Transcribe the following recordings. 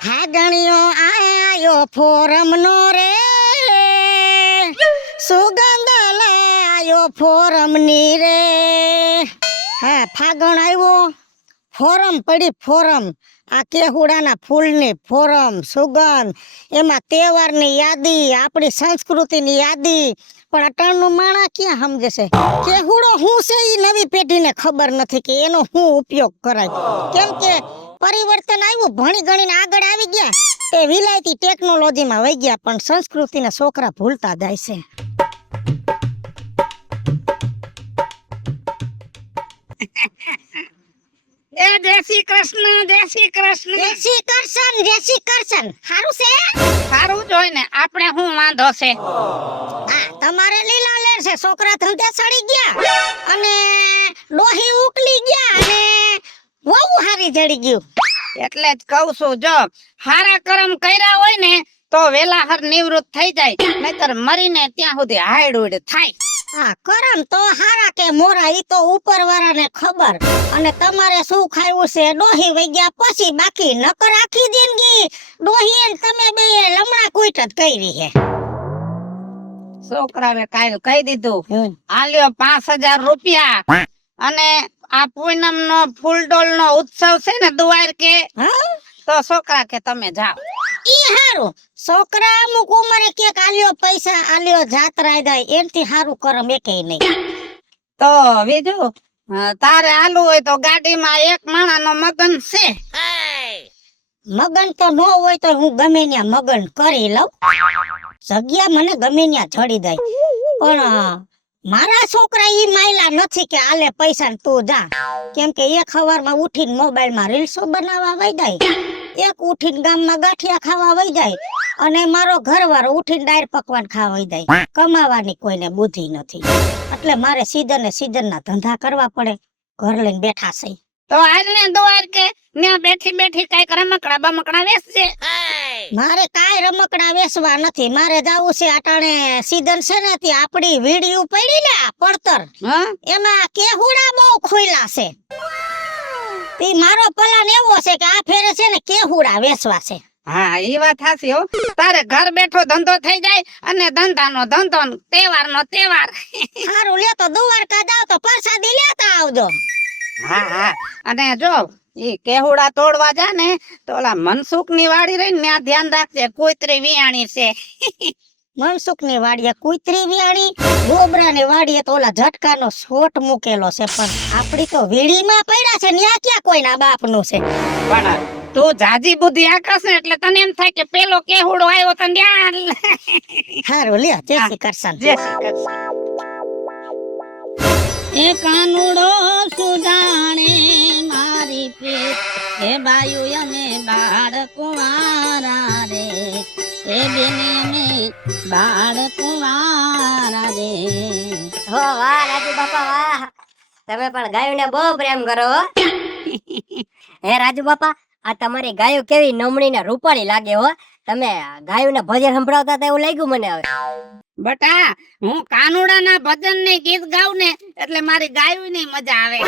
ફાગણિયો આયો ફોરમનો રે, સુગંધ લાયો ફોરમની રે. હા, ફાગણ આવ્યો, ફોરમ પડી ફોરમ. આ કેહુડાના ફૂલની ફોરમ, સુગંધ, એમાં તહેવારની યાદી, આપણી સંસ્કૃતિની યાદી. પણ અટાણનું માણા ક્યાં સમજે છે? કેહુડો શું છે એ નવી પેઢીને ખબર નથી કે એનો શું ઉપયોગ કરાય. કેમ કે પરિવર્તન આવ્યું, ભણી ગણીને આગળ આવી ગયા, એ વિલાયતી ટેકનોલોજીમાં વહી ગયા, પણ સંસ્કૃતિના છોકરા ભૂલતા જાય છે. એ જય શ્રી કૃષ્ણ, જય શ્રી કૃષ્ણ. જય શ્રી કૃષ્ણ, જય શ્રી કૃષ્ણ. સારું છે? સારું જ હોય ને, આપણે શું વાંધો છે? હા, તમારે લીલા લેર છે, છોકરા ધંધે સડી ગયા અને ડોહી ઉકલી ગયા અને વહુ હારી જડી ગયું. એટલે જ કહું છું, જો હારા કરમ કર્યા હોય ને તો વેલાહર નિવૃત્ત થઈ જાય, નહીતર મરીને ત્યાં સુધી હાયડુડ થાય. હા, કરમ તો હારા કે મોરા ઈ તો ઉપરવાળાને ખબર. અને તમારે શું ખાવું છે ડોહી વઈ ગયા પછી, બાકી નકર આખી જિંદગી ડોહી ને તમે બે લમણા કુઈટ જ કરી છે. છોકરાએ કાલ કહી દીધું, આલ્યો 5000 રૂપિયા અને આ પૂનમ નો ફૂલડોલ નો ઉત્સવ છે ને દુવાર કે, હા, તો છોકરા કે તમે જાઓ. ઈ હારું. છોકરા અમુક ઉંમરે કે આલ્યો પૈસા, આલ્યો જાત્રા જાય, એનથી હારું કરમ એકેય નહીં. તો બીજું તારે આલુ હોય તો ગાડીમાં એક માણાનો મગન છે. મગન તો ન હોય તો હું ગમે ત્યાં મગન કરી લઉં. જગ્યા મને ગમે ત્યાં જડી જાય. પણ મારા છોકરા ઈ માયલા નથી કે આલે પૈસા ને તું જા. કેમ કે એક સવારમાં ઉઠીને મોબાઈલમાં રીલ્સો બનાવવા વઈ જાય, એક ઉઠીને ગામમાં ગાંઠિયા ખાવા વઈ જાય, અને મારો ઘરવાળો ઉઠીને ડાયર પકવાન ખાવા વઈ જાય. કમાવાની કોઈને બુદ્ધિ નથી, એટલે મારે સીઝનના ધંધા કરવા પડે. ઘર લઈને બેઠા છે તો આજને દુવાર કે ત્યાં બેઠી બેઠી કઈક રમકડા બમકડા વેચશે. મારે કાંઈ રમકડા વેચવા નથી. મારે જાવું છે અટાણે સીઝન છે ને તે આપડી વીડિયો પડી ને પડતર, એમાં કેહુડા બહુ ખોઈલા છે. તે મારો પ્લાન એવો છે કે આ ફેરે છે ને કેહુડા વેચવા છે. હા, એ વાત સાચી હો. તારે ઘર બેઠો ધંધો થઈ જાય અને ધંધાનો ધંધો, તહેવારનો તહેવાર. સારું, લે તો દ્વારકા જાવ તો પ્રસાદી લેતા આવજો. હા હા, અને જો ઈ કેહુડા તોડવા જા ને તો ઓલા મનસુખ ની વાડી રહી ને ત્યાં ધ્યાન રાખજે, કુતરી વિયાણી છે. મનસુખ ની વાડીએ કુતરી વિયાણી, ગોબરા ની વાડીએ તો ઓલા ઝટકાનો શોટ મૂકેલો છે. પણ આપડી તો વીડીમાં પડ્યા છે, ન્યા ક્યાં કોઈના બાપનું છે. પણ તું જાજી બુદ્ધિ આકાશ ને એટલે તને એમ થાય કે પેલો કેહુડો આવ્યો તો ત્યાં. સારું, લે જય શ્રી કૃષ્ણ. જય શ્રી કૃષ્ણ. એ કાનુડો સુજાણે મારી પીઠ, હે બાયુ અમે બાળકુંવારા રે, હે બેની અમે બાળકુંવારા રે. હો વાહ રાજુ બાપા વાહ, તમે પણ ગાયોને બહુ પ્રેમ કરો હો. હે રાજુ બાપા, આ તમારી ગાયો કેવી નમણી ને રૂપાળી લાગે હો. તમે ગાયોને ભજન સંભળાવતા હતા એવું લાગ્યું મને. હવે બટા, હું કાનુડાના ભજન ને ગીત ગાઉં ને એટલે મારી ગાયું ની મજા આવે.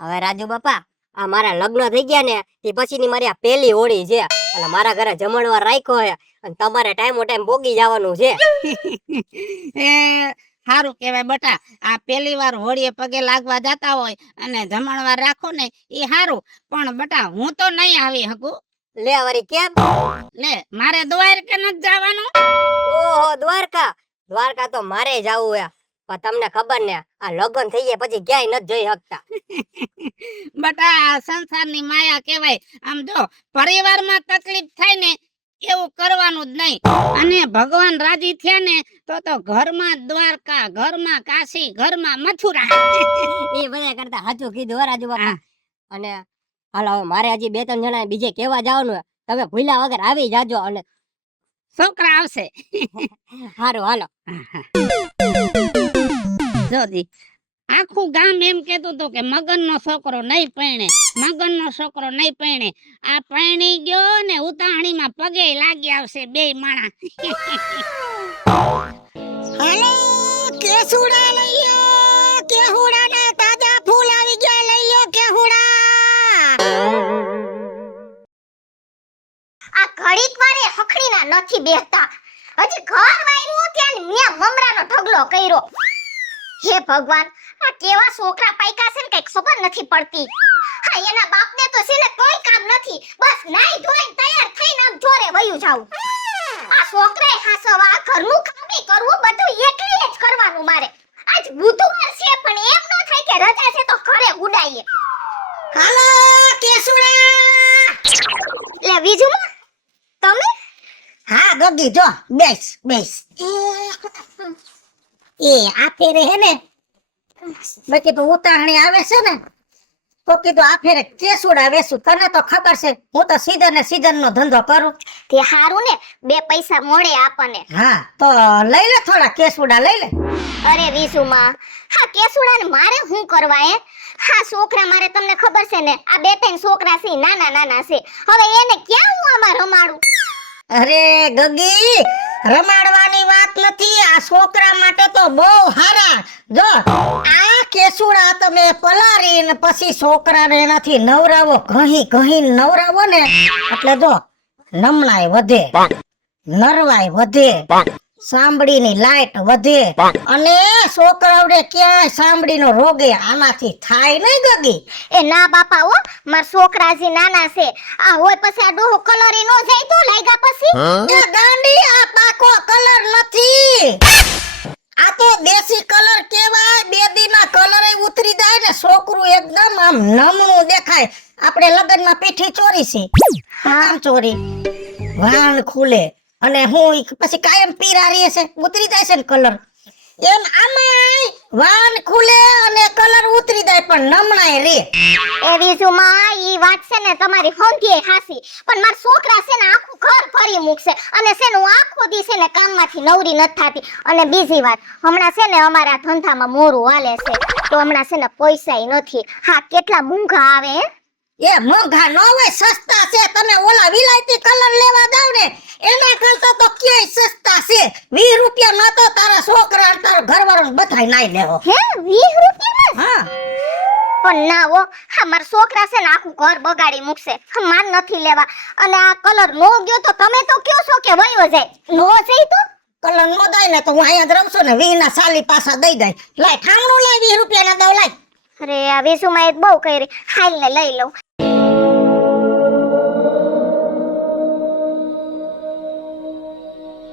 હવે રાજુ બાપા, આ મારા લગ્ન થઈ ગયા ને એ પછીની મારી આ પહેલી હોળી છે, અને મારા ઘરે જમણવાર રાખ્યો છે, અને તમારે ટાઈમો ટાઈમ ભોગી જવાનું છે. એ સારું કેવાય બટા, આ પહેલી વાર હોળીએ પગે લાગવા જતા હોય અને જમણવાર રાખો ને એ સારું. પણ બટા, હું તો નહીં આવી શકું. લે વરી કેમ? લે, મારે દ્વારકા નથી જવાનું. ઓહો, દ્વારકા? દ્વારકા તો મારે જવું હે, પણ તમને ખબર ને આ લગ્ન થઈ ગયા પછી ક્યાંય નથી જઈ શકતા. બટા, સંસારની માયા કહેવાય. આમ જો પરિવારમાં તકલીફ થાય ને એવું કરવાનું જ નહીં. અને ભગવાન રાજી થયા ને તો ઘરમાં દ્વારકા, ઘરમાં કાશી, ઘરમાં મથુરા. એ બધા કરતા સાચું કીધું હો રાજુ બાપા. અને હાલો, હવે મારે હજી 2-3 જણા બીજે કેવા જવાનું હે, તમે ભૂલ્યા વગર આવી જાજો. અને છોકરા આવશે. હારું હાલો. જોજી, આખું ગામ એમ કેતું હતું કે મગનનો છોકરો નહીં પરણે, મગનનો છોકરો નહીં પરણે. આ પરણી ગયો ને ઉતાવળીમાં પગે લાગી આવશે બે માણા. હાલો, કેસુડા લઈ લ્યો, કેહુડાના તાજા ફૂલ આવી ગયા, લઈ લ્યો કેહુડા. નથી બેસતા. હજી ઘર વાળ્યું ત્યાં મેં મમરાનો ઢગલો કર્યો. હે ભગવાન, આ કેવા છોકરા પાઈકા છે ને કઈ ખબર નથી પડતી. હા, એના બાપને તો છે ને કોઈ કામ નથી, બસ નાઈ ધોઈને તૈયાર થઈને આમ જોરે વયું જાવ. આ છોકરાએ હાસવા ઘરનું કામ ય કરવું, બધું એકલી જ કરવાનું મારે. આજ બુધવાર છે પણ એમ ન થાય કે રજા છે તો ઘરે ઉડાઈએ. હાલો કેસુડા. લે બીજુમાં તમે હા ગગી જો બેસ બેસ. એ આ ફેરે હે ને બાકી તો ઉતારણી આવે છે ને તો કીધું આ ફેરે કેસુડા વેસું. તને તો ખબર છે હું તો સીઝન નો ધંધો કરું. તે હારું ને, બે પૈસા મળે આપણને. હા તો લઈ લે થોડા કેસુડા લઈ લે. અરે વિસુમાં, હા કેસુડાને મારે શું કરવા હે? હા છોકરા મારે તમને ખબર છે ને, આ બે ત્રણ છોકરા છે નાના છે. હવે એને ક્યાં હું આમાં રમાડું? અરે ગગી રમાડવાની વાત નથી, આ છોકરા માટે તો બહુ હારા. જો આ કેસુડા તમે પલારીને પછી છોકરાને એનાથી નવરાવો, ઘહી નવરાવો ને એટલે જો નમણાય વધે, નરવાય વધે, સાંભળીની લાઈટ વધે અને છોકરાઓને ક્યાંય સાંભળીનો રોગે આનાથી થાય નહીં ગગી. એ ના બાપા હો, માર છોકરા જે નાના છે, આ હોય પછી આ ડોહો કલરી નો જાય તો લાગ્યા પછી. એ ગાંડી આ પાકો કલર નથી, આ તો દેશી કલર કેવાય. બે દીના કલર ઉતરી જાય ને છોકરું એકદમ આમ નમણું દેખાય. આપણે લગનમાં પીઠી ચોરી છે, આમ ચોરી વાણ ખુલે અને હું પછી કાયમ પીરા રહે છે, ઉતરી જાય છે ને કલર. એમ આમાં વાન ખુલે અને કલર ઉતરી જાય પણ નમણાય રે. એ વિસુમાં ઈ વાત છે ને તમારી હોંધી હાસી, પણ માર છોકરા છે ને આખું ઘર ફરી મૂકશે અને છે ને હું આખો દી છે ને કામમાંથી નવરી નથી થાતી. અને બીજી વાત, હમણાં છે ને અમારા ધંધામાં મોરું હાલે છે તો હમણાં છે ને પૈસાય નથી. હા કેટલા મૂંઘા આવે હે? એ મોંઘા નો હોય, સસ્તા છે. તમે ઓલા વિલાયતી કલર લેવા જાવ ને એના કરતા તો ક્યાંય સસ્તા છે. 20 રૂપિયા માં તો તારા છોકરા અને તારો ઘરવાળો બધાય નાઈ લેવો. હે 20 રૂપિયા? હા પણ ના હો, હા માર છોકરા છે ને આખું ઘર બગાડી મૂકશે. માર નથી લેવા. અને આ કલર નો ગયો તો તમે તો કયો છો કે વયો જાય, નો જાય તો કલર નો દઈ ને તો હું અહીંયા જ રહું છું ને 20 ના સાલી પાછા દઈ જાય. લાય ઠામણું લાય 20 રૂપિયા ના દઉં લાય. અરે આ વિસુમાં એ બહુ કરી, હાલ ને લઈ લઉં.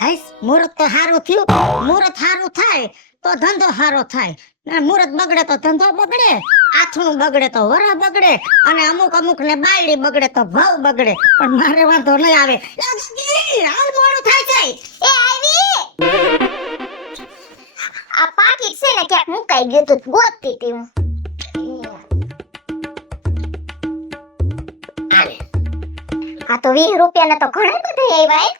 હાઈસ મુહૂર્ત તો હારું થયું. મુહૂર્ત હારું થાય તો ધંધો હારો થાય ને મુહૂર્ત બગડે તો ધંધો બગડે, આથણું બગડે તો વરા બગડે અને અમુક ને બાયડી બગડે તો ભાવ બગડે. પણ મારે વાંધો નહીં આવે. હાલ મોડું થાય છે. એ આવી આ પાકીટ છે ને ક્યાંક મુકાઈ ગયું તું, ગોતતી હતી હું. આ તો 20 રૂપિયા ના તો ઘણા બધા આવ્યા.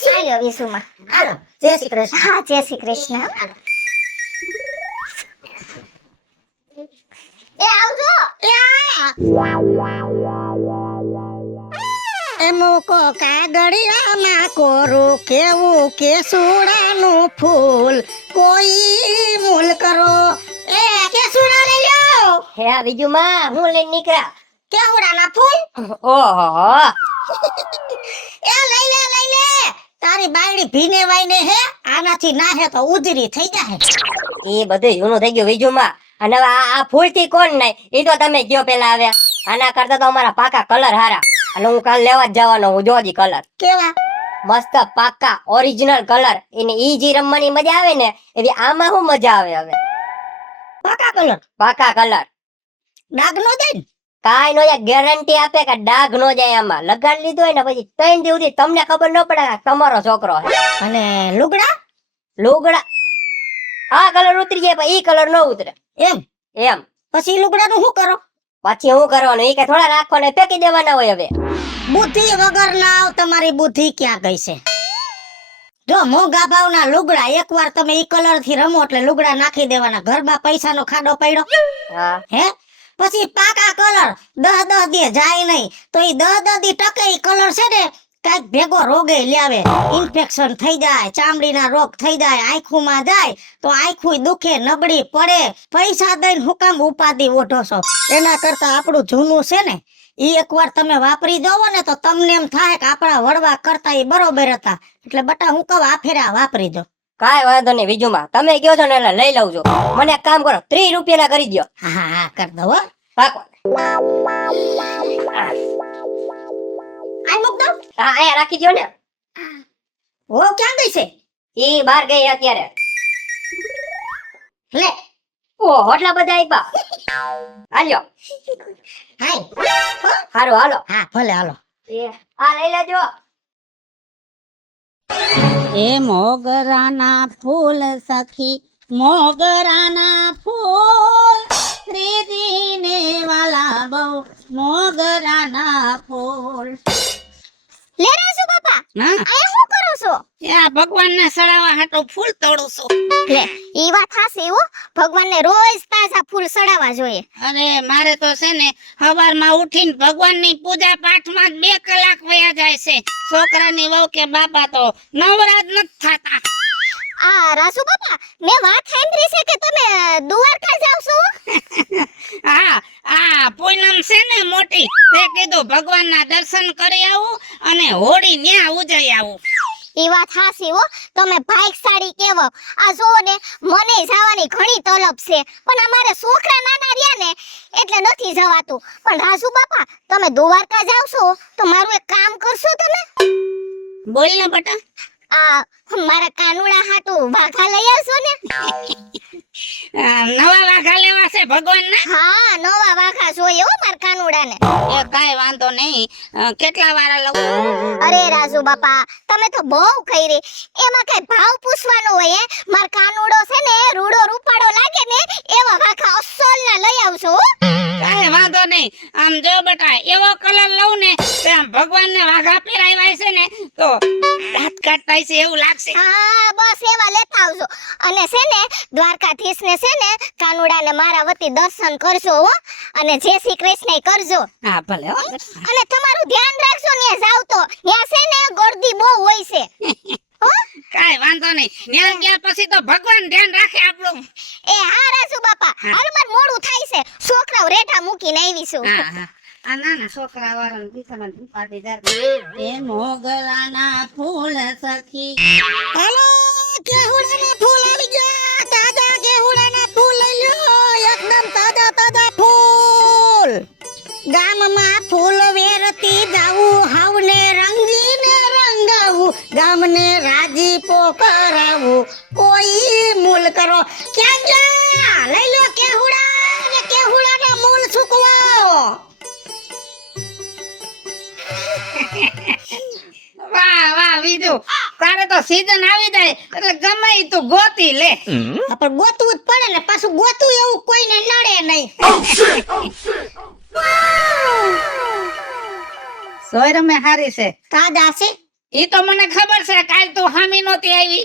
ચાલ્યો વિસુમાં. હાલો જય શ્રી કૃષ્ણ. હા જય શ્રી કૃષ્ણ. એ આવજો. એમુકો કાગળિયામાં કોરું કેવું કેસુડાનું ફૂલ કોઈ મૂલ કરો. એ કેસુડા લઈ લો. હે બીજુમાં હું લઈને નીકળ્યા. કેવડાના ફૂલ. ઓહો એ લઈ લે તારી બાયડી ભીને વાઈને હે, આનાથી નાહે તો ઉધરી થઈ જાય. એ બધું જૂનું થઈ ગયું બીજુમાં. અને હવે આ ફૂલ થી કોણ નહીં એ તો તમે કયો પેલા આવ્યા. આના કરતા તો અમારા પાકા કલર હારા. અને હું કાલ લેવા જ જવાનો હું જોજી કલર કેવા મસ્ત પાકા ઓરિજિનલ કલર. એને ઈ જી રમવાની મજા આવે ને એવી આમાં શું મજા આવે. હવે પાકા કલર પાકા કલર ડાઘ નો દે ને. કાઈ નો ગેરંટી આપે કે ડાઘ નો જાય. આમાં લગાડ લીધું હોય ને પછી 3 દી સુધી તમને ખબર ન પડે કે તમારો છોકરો છે. અને લુગડા લુગડા આ કલર ઉતરી જાય પણ ઈ કલર ન ઉતરે. એમ એમ પછી લુગડાનું શું કરો? પછી હું કરવાનું ઈ કે થોડા રાખવાના ફેંકી દેવાના હોય. હવે બુદ્ધિ વગર ના તમારી બુદ્ધિ ક્યાં ગઈ છે? જો મોંઘા ભાવના લુગડા એકવાર તમે ઈ કલર થી રમો એટલે લુગડા નાખી દેવાના. ઘરમાં પૈસાનો ખાડો પડ્યો હા હે. પછી પાકા કલર 10 દી જાય નહીં તો ઈ 10 દી ટકે ઈ કલર છે ને કઈક ભેગો રોગે લાવે. ઇન્ફેક્શન થઈ જાય, ચામડીના રોગ થઈ જાય, આંખોમાં જાય તો આંખું દુખે, નબળી પડે. પૈસા દઈને હું કામ ઉપાધિ ઓઢો છો? એના કરતા આપણું જૂનું છે ને ઈ એકવાર તમે વાપરી દો ને તો તમને એમ થાય કે આપણા વડવા કરતા ઈ બરોબર હતા. એટલે બટા હું કહું આ ફેરે આ વાપરી દો. કાંઈ વાંધો નહીં બીજુમાં, તમે કહો છો ને એટલે લઈ લઉં છું. મને એક કામ કરો, 30 રૂપિયાના કરી દ્યો. હા હા હા કર દો હો. પાકો. આ મૂક દો. હા અહીંયા રાખી દ્યો ને. ઓ ક્યાં ગઈ છે? ઈ બહાર ગઈ અત્યારે. લે ઓહો એટલા બધા આપ્યા. હાલ્યો. હાય હારું હાલો. હા ભલે હાલો. આ લઈ લેજો. એ મોગરાના ફૂલ સખી મોગરાના ફૂલ શ્રીજીને વાલા બહુ મોગરાના ફૂલ. લે રાજુ બાપા હા આ શું કરો છો? એ આ ભગવાનને સડાવવા હાટુ ફૂલ તોડું છું. લે ઈ વાત હાસી હો, ભગવાનને રોજ તાજા ફૂલ સડાવવા જોઈએ. અરે મારે તો છે ને સવારમાં ઉઠીને ભગવાનની પૂજા પાઠમાં જ 2 કલાક વયા જાય છે. છોકરાની વહુ કે બાપા તો નવરાજ નથી થતા. આ રાજુ બાપા મેં વાત સાંભળી છે કે તમે દ્વારકા જાવ છો. હા આ પૂનમ છે ને મોટી તે કીધું ભગવાનના દર્શન કરી આવું અને હોળી ન્યા ઉજવી આવું. ઈ વાત હાસી હો, તમે ભાઈકશાળી કેવો. આ જો ને મને જવાની ઘણી તલબ છે પણ અમારે છોકરા નાના રહ્યા ને એટલે નથી જવાતું. પણ રાજુ બાપા તમે દ્વારકા જાવ છો તો મારું એક કામ કરશો તમે? બોલ ને બટા. આ મારા કાનુડા હાટુ વાઘા લઈ આવશો ને? નવા વાઘા લેવા છે ભગવાનના? હા નવા વાઘા જોઈએ હો મારા કાનુડાને. એ કાઈ વાંધો નહીં. કેટલા વાળા લઉં? અરે રાજુ બાપા તમે તો બહુ ખઈરી. એમાં કઈ ભાવ પૂછવાનો હોય હે? માર કાનુડો છે ને રૂડો રૂપાડો લાગે ને એવા વાઘા અસલના લઈ આવશો હો. કાઈ વાંધો નહીં. આમ જો બેટા એવો કલર લઉં ને તો આમ ભગવાનને વાઘા પહેરાવ્યા છે ને તો દાંત કાઢતા છે એવું લાગશે. હા બસ એવા લેતા આવજો. અને છે ને દ્વારકાધીશ ને છે ને કાનુડાને મારા વતી દર્શન કરજો હો. અને જય શ્રી કૃષ્ણ કરજો. હા ભલે હો. અને તમારું ધ્યાન રાખજો ને જાવ તો ત્યાં છે ને ગોળદી બહુ હોય છે. કાઈ વાંધો નહીં. ન્યા ગયા પછી તો ભગવાન ધ્યાન રાખે આપણું. એ હા રાજુ બાપા હાલ માર મોડું થાય છે. છોકરાઓ રેઠા મૂકીને આવી છું. હા હા આ નાના છોકરા વાળાને બીજાને પાડી દર. એ મોગરાના ફૂલ સખી. હાલો કેહુડાના ફૂલ આવી ગયા. તાજા કેહુડાના ફૂલ લઈ લ્યો. એકદમ તાજા તાજા ફૂલ. ગામમાં ફૂલ વેરતી જાવું, હાવને રંગીને રંગાવું, ગામને રાજીપો કરાવું, કોઈ મૂલ કરો. ક્યાં ગયા? લઈ લો કેહુડા ને કેહુડાના મૂળ સૂકવો. વાહ વાહ બીજું તારે તો સીઝન આવી જાય એટલે ગમે ઈ તું ગોતી લે. પણ ગોતવું જ પડે ને, પાછું ગોતું એવું કોઈને નડે નહીં. સોયરમે હારી છે. તાજા છે. ઈ તો મને ખબર છે કાલ તું હામી નહોતી આવી.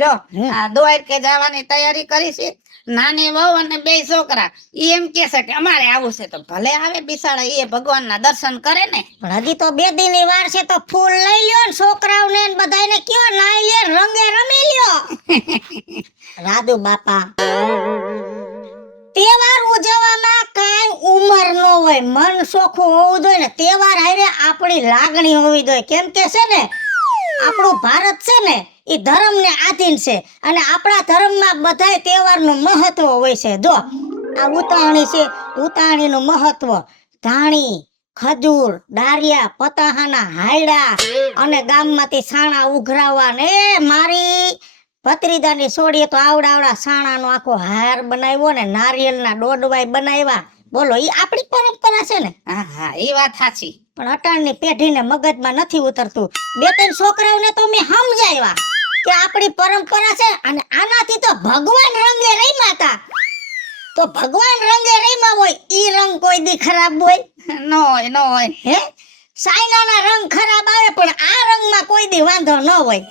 જો હમ. આ દોયર કે જવાની તૈયારી કરી છે. નાની વહુ અને 2 છોકરા ઈ એમ કે છે કે અમારે આવું છે તો ભલે આવે બિસાડા એ ભગવાનના દર્શન કરે ને. પણ હજી તો 2 દિનની વાર છે તો ફૂલ લઈ લ્યો ને છોકરાઓને ને બધાયને કયો નાઈ લે રંગે રમી લ્યો. રાધુ બાપા તહેવાર ઉજવવામાં કાંઈ ઉંમર ન હોય, મન ચોખ્ખું હોવું જોઈએ ને. તહેવાર હારે આપણી લાગણી હોવી જોઈએ. કેમ કે છે ને આપણું ભારત છે ને એ ધર્મને આધીન છે અને આપણા ધર્મમાં બધાય તહેવારનું મહત્વ હોય છે. જો આ ઉતાવણી છે, ઉતાવણીનું મહત્વ ધાણી, ખજૂર, ડારિયા, પતાહાના હાયડા અને ગામમાંથી સાણા ઉઘરાવવા ને મારી ભત્રીજાની છોડીએ તો આવડા સાણાનો આખો હાર બનાવ્યો ને નારિયેળના ડોડવાય બનાવ્યા. બોલો ઈ આપણી પરંપરા છે ને. હા હા એ વાત સાચી. પણ અટાણની પેઢીને મગજમાં નથી ઉતરતું. 2-3 છોકરાઓને તો મેં સમજાવ્યા કે આપણી પરંપરા છે અને આનાથી તો ભગવાન રંગે રમ્યા હતા. તો ભગવાન રંગે રમ્યા હોય ઈ રંગ કોઈ દી ખરાબ હોય? ન હોય ન હોય. હે સાયનાના રંગ ખરાબ આવે પણ આ રંગમાં કોઈ દી વાંધો ન હોય.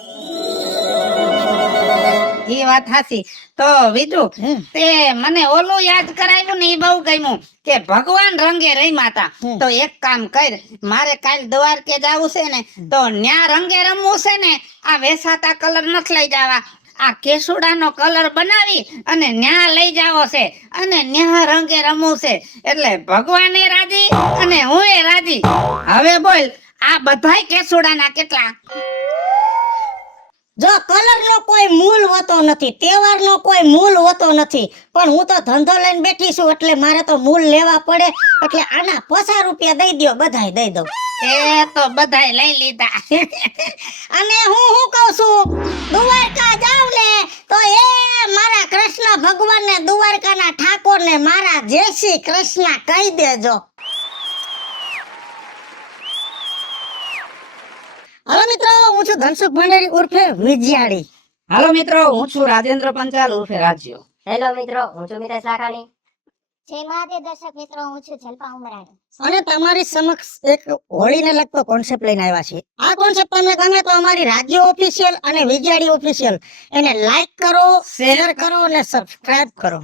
એ વાત સાચી. તો બીજું તે મને ઓલું યાદ કરાવ્યું ને એ બહુ ગમ્યું કે ભગવાન રંગે રમ્યા હતા. તો એક કામ કર, મારે કાલ દ્વારકે જાવું છે ને તો ન્યા રંગે રમવું છે ને આ વેસાતા કલર નથી લઈ જવા. આ કેસુડાનો કલર બનાવી અને ન્યા લઈ જાવો છે અને ન્યા રંગે રમવું છે એટલે ભગવાને રાજી અને હુંય રાજી. હવે બોલ આ બધાય કેસુડાના કેટલા? જો કલર નો કોઈ મૂલ હોતો નથી, તહેવાર નો કોઈ મૂલ હોતો નથી, પણ હું તો ધંધો લઈને બેઠી છું એટલે મારે તો મૂલ લેવા પડે. એટલે આના 50 રૂપિયા દઈ દ્યો, બધાય દઈ દઉં. એ તો બધાય લઈ લીધા. અને હું કહું છું, દ્વારકા જાવ ને તો એ મારા કૃષ્ણ ભગવાનને, દ્વારકાના ઠાકોરને મારા જય શ્રી કૃષ્ણ કહી દેજો. હાલો મિત્રો, હું છું ધનસુખ ભંડારી ઉર્ફે વિજયાડી. હાલો મિત્રો, હું છું રાજેન્દ્ર પંચાલ ઉર્ફે રાજ્યો. હેલો મિત્રો, હું છું મિતેશ લાખાણી. જય મહાદેવ દર્શક મિત્રો, હું છું જલપા ઉમરાણી. અને તમારી સમક્ષ એક હોળીને લગતો કોન્સેપ્ટ લઈને આવ્યા છીએ. આ કોન્સેપ્ટ તમને ગમે તો અમારી રાજ્ય ઓફિશિયલ અને વિજયાડી ઓફિશિયલ એને લાઈક કરો, શેર કરો અને સબસ્ક્રાઇબ કરો.